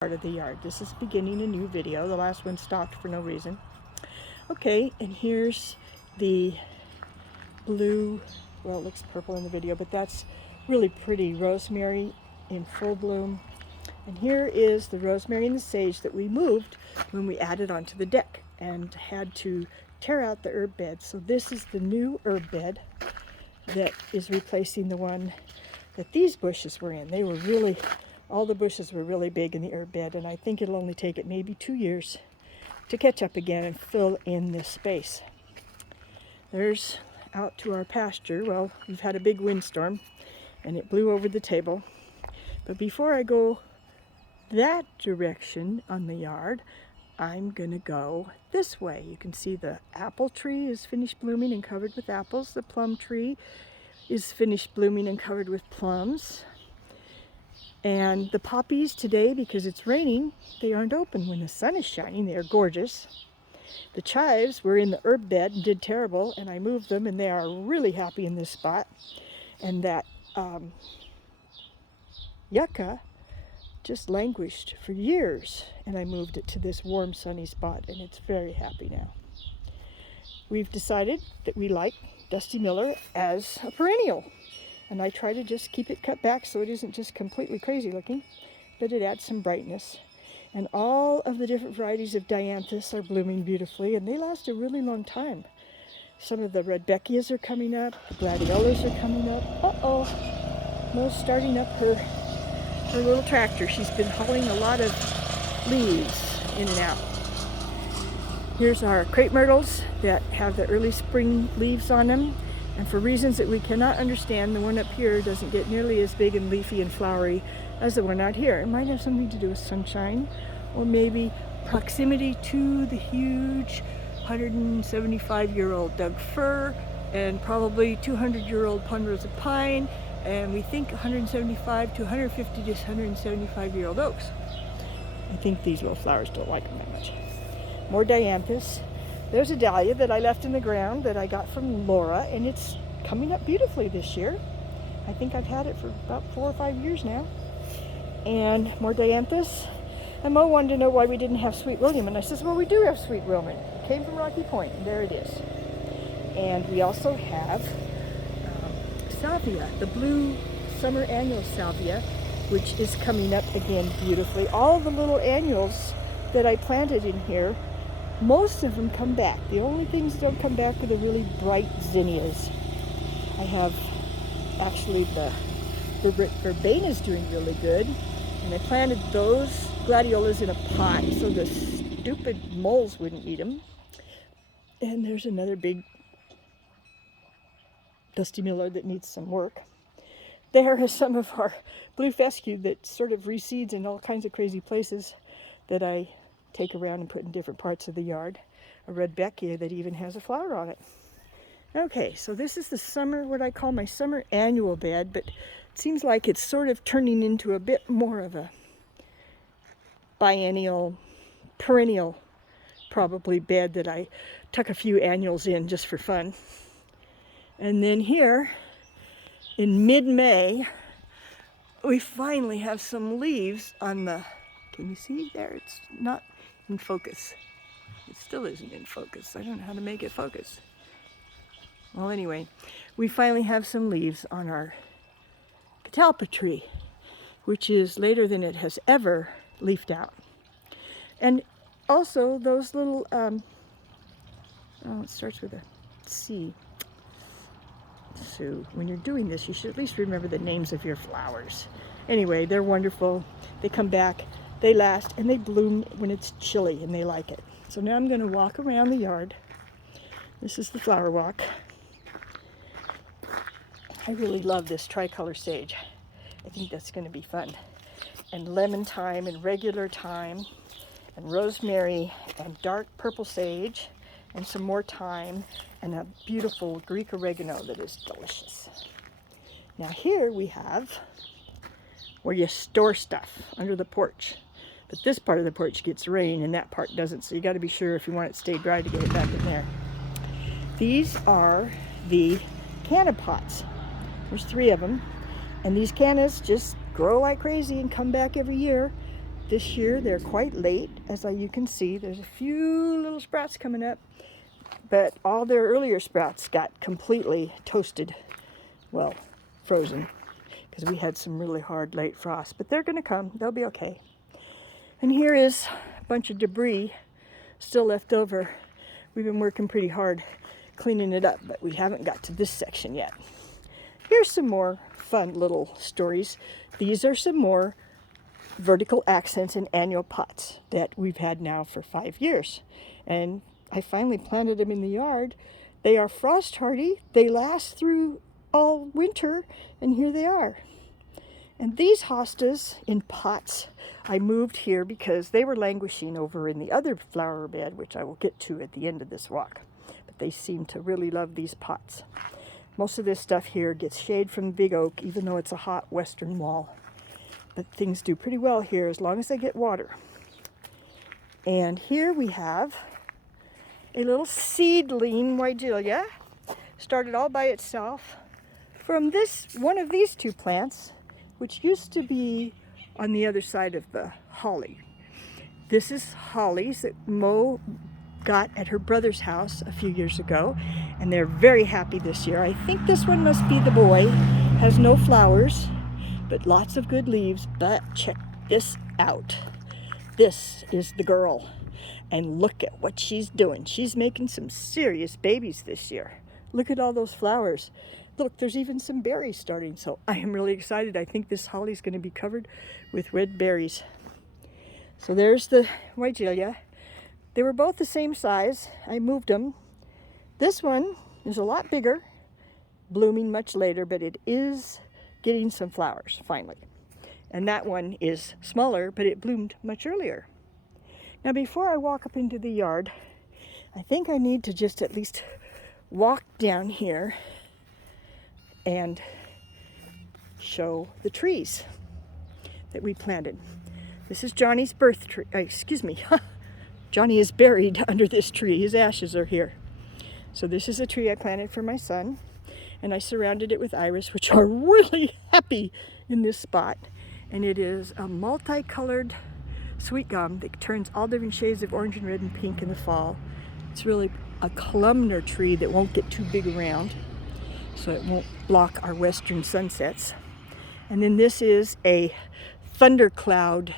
part of the yard. This is beginning a new video. The last one stopped for no reason. Okay, and here's the blue, well, it looks purple in the video, but that's really pretty rosemary in full bloom. And here is the rosemary and the sage that we moved when we added onto the deck and had to tear out the herb bed. So this is the new herb bed that is replacing the one that these bushes were in. They were really, all the bushes were really big in the herb bed, and I think it'll only take it maybe 2 years to catch up again and fill in this space. There's out to our pasture. Well, we've had a big windstorm and it blew over the table. But before I go that direction on the yard, I'm gonna go this way. You can see the apple tree is finished blooming and covered with apples. The plum tree is finished blooming and covered with plums. And the poppies today, because it's raining, they aren't open. When the sun is shining, they are gorgeous. The chives were in the herb bed and did terrible, and I moved them, and they are really happy in this spot. And that yucca just languished for years, and I moved it to this warm, sunny spot, and it's very happy now. We've decided that we like Dusty Miller as a perennial, and I try to just keep it cut back so it isn't just completely crazy looking, but it adds some brightness. And all of the different varieties of dianthus are blooming beautifully, and they last a really long time. Some of the Rudbeckias are coming up, the gladiolas are coming up. Uh-oh, Mo's starting up her little tractor. She's been hauling a lot of leaves in and out. Here's our crepe myrtles that have the early spring leaves on them. And for reasons that we cannot understand, the one up here doesn't get nearly as big and leafy and flowery as the one out here. It might have something to do with sunshine, or maybe proximity to the huge 175-year-old Doug fir and probably 200-year-old ponderosa pine, and we think 175 to 150 to 175-year-old oaks. I think these little flowers don't like them that much. More dianthus. There's a dahlia that I left in the ground that I got from Laura, and it's coming up beautifully this year. I think I've had it for about 4 or 5 years now. And more dianthus. And Mo wanted to know why we didn't have Sweet William, and I says, well, we do have Sweet William. It came from Rocky Point, and there it is. And we also have salvia, the blue summer annual salvia, which is coming up again beautifully. All the little annuals that I planted in here, most of them come back. The only things that don't come back are the really bright zinnias. I have actually the verbena is doing really good, and I planted those gladiolas in a pot so the stupid moles wouldn't eat them. And there's another big Dusty Miller that needs some work. There is some of our blue fescue that sort of reseeds in all kinds of crazy places that I take around and put in different parts of the yard. A Rudbeckia that even has a flower on it. Okay, so this is the summer, what I call my summer annual bed, but it seems like it's sort of turning into a bit more of a biennial, perennial, probably bed that I tuck a few annuals in just for fun. And then here, in mid-May, we finally have some leaves on the, can you see there? It's not in focus. It still isn't in focus. I don't know how to make it focus. Well, anyway, we finally have some leaves on our catalpa tree, which is later than it has ever leafed out. And also those little, oh, it starts with a C. So when you're doing this, you should at least remember the names of your flowers. Anyway, they're wonderful. They come back, they last, and they bloom when it's chilly, and they like it. So now I'm going to walk around the yard. This is the flower walk. I really love this tricolor sage. I think that's going to be fun. And lemon thyme and regular thyme and rosemary and dark purple sage and some more thyme and a beautiful Greek oregano that is delicious. Now here we have where you store stuff under the porch. But this part of the porch gets rain and that part doesn't, so you got to be sure if you want it to stay dry to get it back in there. These are the canna pots. There's 3 of them, and these cannas just grow like crazy and come back every year. This year they're quite late, as you can see. There's a few little sprouts coming up, but all their earlier sprouts got completely toasted, well, frozen, because we had some really hard late frost. But they're going to come. They'll be okay. And here is a bunch of debris still left over. We've been working pretty hard cleaning it up, but we haven't got to this section yet. Here's some more fun little stories. These are some more vertical accents in annual pots that we've had now for 5 years. And I finally planted them in the yard. They are frost hardy. They last through all winter, and here they are. And these hostas in pots, I moved here because they were languishing over in the other flower bed, which I will get to at the end of this walk. But they seem to really love these pots. Most of this stuff here gets shade from the big oak, even though it's a hot western wall. But things do pretty well here as long as they get water. And here we have a little seedling Weigelia, started all by itself from one of these two plants, which used to be on the other side of the holly. This is hollies that Mo got at her brother's house a few years ago, and they're very happy this year. I think this one must be the boy. Has no flowers, but lots of good leaves. But check this out. This is the girl, and look at what she's doing. She's making some serious babies this year. Look at all those flowers. Look, there's even some berries starting, so I am really excited. I think this holly is going to be covered with red berries. So there's the Weigelia. They were both the same size. I moved them. This one is a lot bigger, blooming much later, but it is getting some flowers finally. And that one is smaller, but it bloomed much earlier. Now, before I walk up into the yard, I think I need to just at least walk down here and show the trees that we planted. This is Johnny's birth tree. Excuse me. Johnny is buried under this tree. His ashes are here. So this is a tree I planted for my son, and I surrounded it with iris, which are really happy in this spot. And it is a multicolored sweet gum that turns all different shades of orange and red and pink in the fall. It's really a columnar tree that won't get too big around, so it won't block our western sunsets. And then this is a thundercloud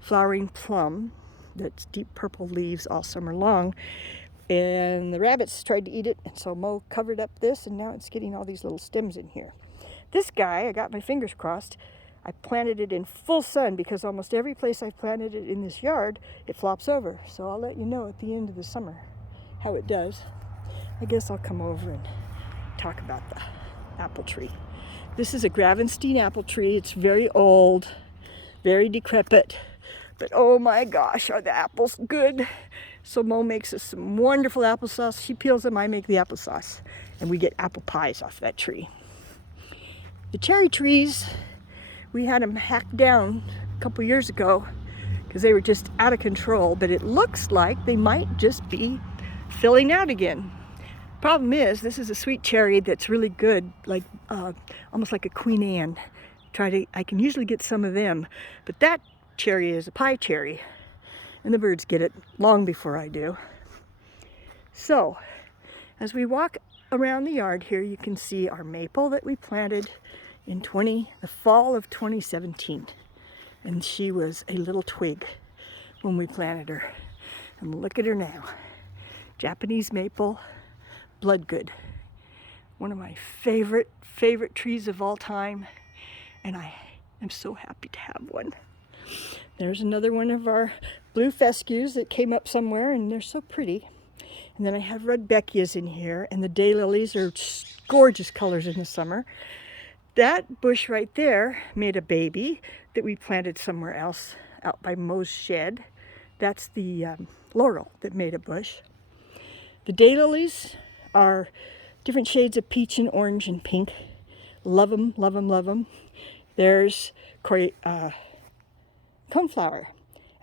flowering plum that's deep purple leaves all summer long. And the rabbits tried to eat it, and so Mo covered up this, and now it's getting all these little stems in here. This guy, I got my fingers crossed. I planted it in full sun because almost every place I've planted it in this yard, it flops over. So I'll let you know at the end of the summer how it does. I guess I'll come over and talk about the apple tree. This is a Gravenstein apple tree. It's very old, very decrepit, but oh my gosh, are the apples good. So Mo makes us some wonderful applesauce. She peels them, I make the applesauce, and we get apple pies off that tree. The cherry trees, we had them hacked down a couple years ago because they were just out of control, but it looks like they might just be filling out again. Problem is, this is a sweet cherry that's really good, like almost like a Queen Anne. I can usually get some of them, but that cherry is a pie cherry, and the birds get it long before I do. So, as we walk around the yard here, you can see our maple that we planted in the fall of 2017, and she was a little twig when we planted her. And look at her now. Japanese maple. Bloodgood, one of my favorite trees of all time, and I am so happy to have one. There's another one of our blue fescues that came up somewhere, and they're so pretty. And then I have rudbeckias in here, and the daylilies are gorgeous colors in the summer. That bush right there made a baby that we planted somewhere else out by Mo's shed. That's the laurel that made a bush. The daylilies are different shades of peach and orange and pink. Love them, love them, love them. There's coneflower.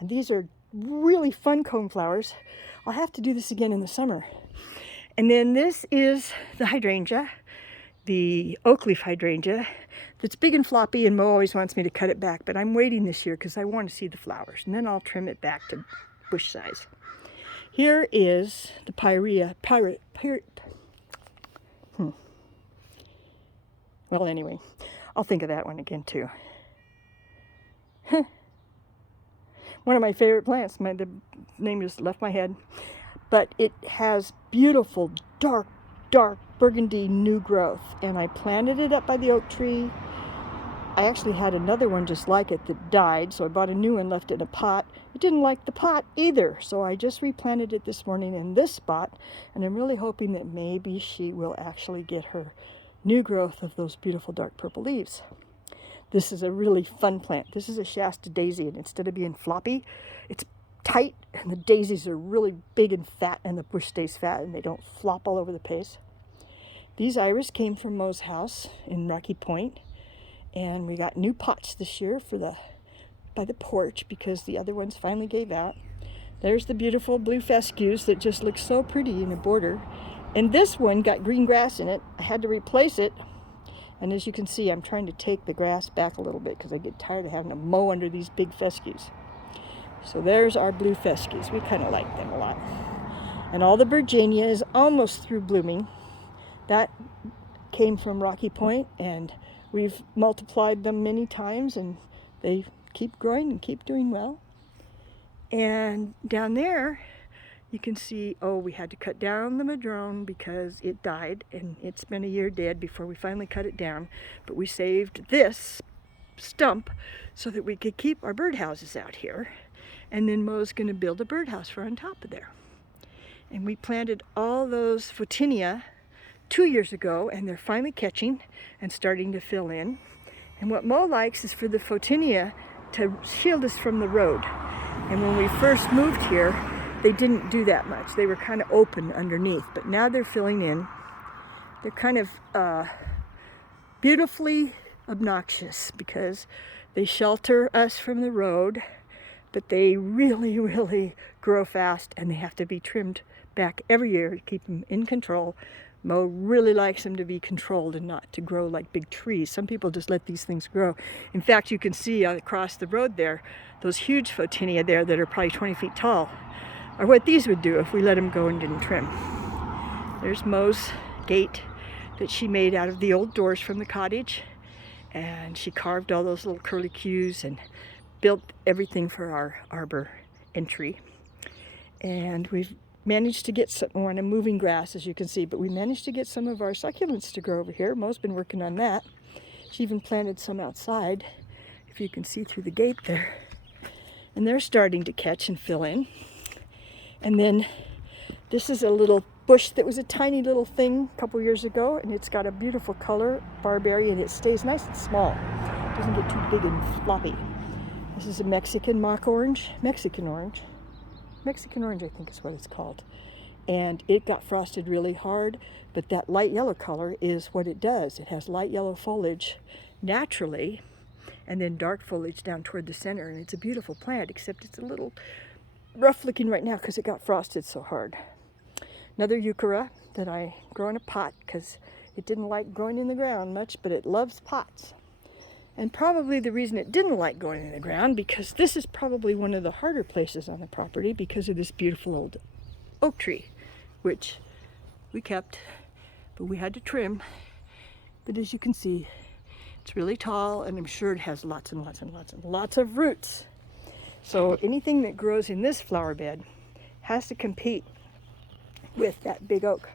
And these are really fun coneflowers. I'll have to do this again in the summer. And then this is the hydrangea, the oak leaf hydrangea that's big and floppy, and Mo always wants me to cut it back, but I'm waiting this year because I want to see the flowers, and then I'll trim it back to bush size. Here is the Well, anyway, I'll think of that one again too. One of my favorite plants. The name just left my head. But it has beautiful, dark burgundy new growth. And I planted it up by the oak tree. I actually had another one just like it that died, so I bought a new one, left it in a pot. It didn't like the pot either, so I just replanted it this morning in this spot. And I'm really hoping that maybe she will actually get her new growth of those beautiful dark purple leaves. This is a really fun plant. This is a Shasta daisy, and instead of being floppy, it's tight, and the daisies are really big and fat, and the bush stays fat, and they don't flop all over the place. These iris came from Mo's house in Rocky Point, and we got new pots this year by the porch because the other ones finally gave out. There's the beautiful blue fescues that just look so pretty in a border. And this one got green grass in it. I had to replace it. And as you can see, I'm trying to take the grass back a little bit because I get tired of having to mow under these big fescues. So there's our blue fescues. We kind of like them a lot. And all the Virginia is almost through blooming. That came from Rocky Point, and we've multiplied them many times, and they keep growing and keep doing well. And down there, you can see, we had to cut down the madrone because it died, and it's been a year dead before we finally cut it down. But we saved this stump so that we could keep our birdhouses out here. And then Mo's going to build a birdhouse for on top of there. And we planted all those photinia 2 years ago, and they're finally catching and starting to fill in. And what Mo likes is for the photinia to shield us from the road. And when we first moved here, they didn't do that much. They were kind of open underneath, but now they're filling in. They're kind of beautifully obnoxious because they shelter us from the road, but they really, really grow fast, and they have to be trimmed back every year to keep them in control. Mo really likes them to be controlled and not to grow like big trees. Some people just let these things grow. In fact, you can see across the road there, those huge photinia there that are probably 20 feet tall are what these would do if we let them go and didn't trim. There's Mo's gate that she made out of the old doors from the cottage, and she carved all those little curlicues and built everything for our arbor entry. And we've managed to get some on a moving grass, as you can see, but we managed to get some of our succulents to grow over here. Mo's been working on that. She even planted some outside, if you can see through the gate there. And they're starting to catch and fill in. And then this is a little bush that was a tiny little thing a couple years ago, and it's got a beautiful color, barberry, and it stays nice and small. It doesn't get too big and floppy. This is a Mexican mock orange. Mexican orange, I think is what it's called. And it got frosted really hard, but that light yellow color is what it does. It has light yellow foliage naturally, and then dark foliage down toward the center, and it's a beautiful plant, except it's a little rough looking right now because it got frosted so hard. Another euchera that I grow in a pot because it didn't like growing in the ground much, but it loves pots. And probably the reason it didn't like going in the ground, because this is probably one of the harder places on the property because of this beautiful old oak tree, which we kept, but we had to trim. But as you can see, it's really tall, and I'm sure it has lots and lots and lots and lots of roots. So anything that grows in this flower bed has to compete with that big oak.